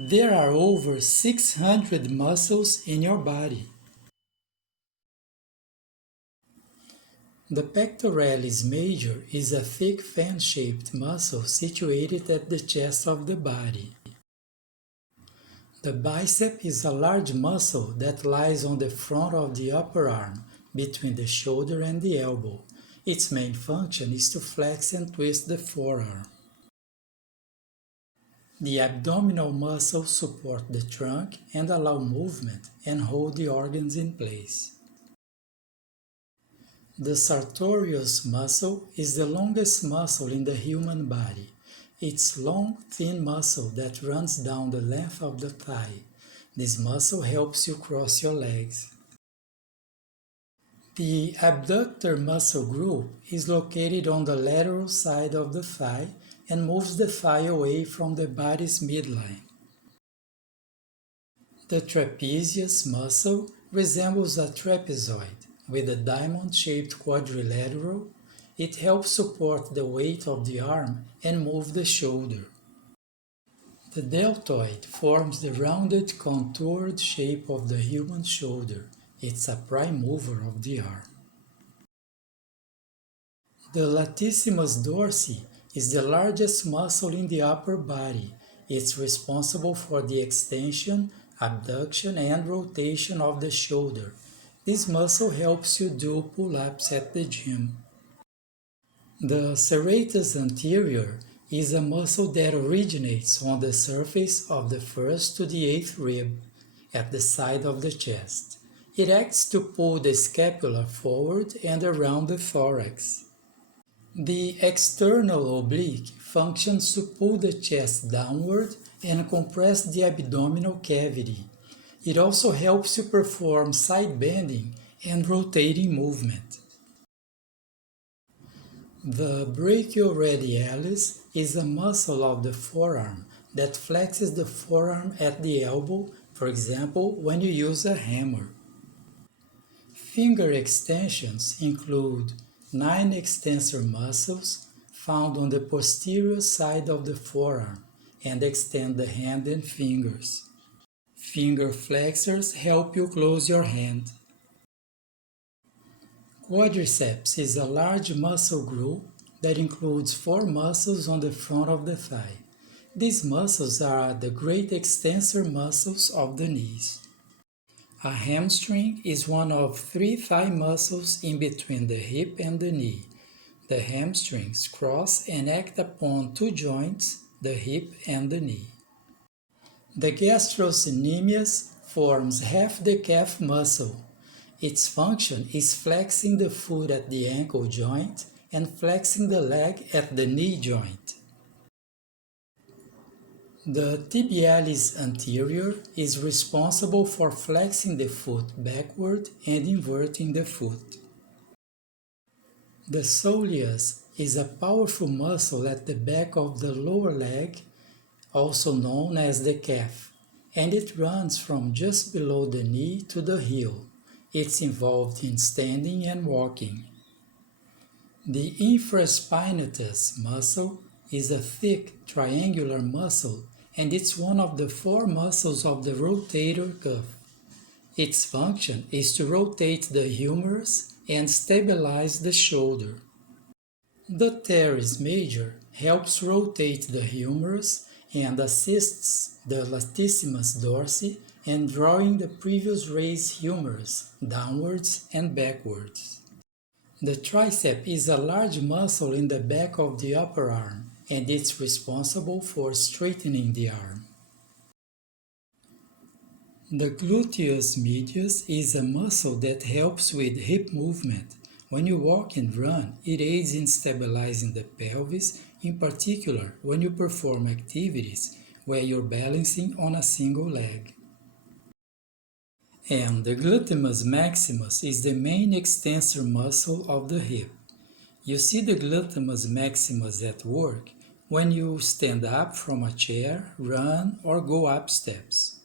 There are over 600 muscles in your body. The Pectoralis Major is a thick fan-shaped muscle situated at the chest of the body. The bicep is a large muscle that lies on the front of the upper arm, between the shoulder and the elbow. Its main function is to flex and twist the forearm. The abdominal muscles support the trunk and allow movement and hold the organs in place. The Sartorius Muscle is the longest muscle in the human body. It's long, thin muscle that runs down the length of the thigh. This muscle helps you cross your legs. The Abductor Muscle group is located on the lateral side of the thigh and moves the thigh away from the body's midline. The Trapezius Muscle resembles a trapezoid. With a diamond-shaped quadrilateral, it helps support the weight of the arm and move the shoulder. The deltoid forms the rounded, contoured shape of the human shoulder. It's a prime mover of the arm. The Latissimus Dorsi is the largest muscle in the upper body. It's responsible for the extension, abduction, and rotation of the shoulder. This muscle helps you do pull-ups at the gym. The Serratus Anterior is a muscle that originates on the surface of the first to the eighth rib, at the side of the chest. It acts to pull the scapula forward and around the thorax. The external oblique functions to pull the chest downward and compress the abdominal cavity. It also helps you perform side bending and rotating movement. The brachioradialis is a muscle of the forearm that flexes the forearm at the elbow, for example, when you use a hammer. Finger extensions include 9 extensor muscles found on the posterior side of the forearm and extend the hand and fingers. Finger flexors help you close your hand. Quadriceps is a large muscle group that includes 4 muscles on the front of the thigh. These muscles are the great extensor muscles of the knees. A hamstring is one of 3 thigh muscles in between the hip and the knee. The hamstrings cross and act upon 2 joints, the hip and the knee. The gastrocnemius forms half the calf muscle. Its function is flexing the foot at the ankle joint and flexing the leg at the knee joint. The Tibialis Anterior is responsible for flexing the foot backward and inverting the foot. The soleus is a powerful muscle at the back of the lower leg, also known as the calf, and it runs from just below the knee to the heel. It's involved in standing and walking. The Infraspinatus Muscle is a thick triangular muscle, and it's one of the 4 muscles of the rotator cuff. Its function is to rotate the humerus and stabilize the shoulder. The Teres Major helps rotate the humerus and assists the Latissimus Dorsi in drawing the previous raised humerus downwards and backwards. The tricep is a large muscle in the back of the upper arm, and it's responsible for straightening the arm. The Gluteus Medius is a muscle that helps with hip movement. When you walk and run, it aids in stabilizing the pelvis, in particular when you perform activities where you're balancing on a single leg. And the Gluteus Maximus is the main extensor muscle of the hip. You see the Gluteus Maximus at work when you stand up from a chair, run, or go up steps.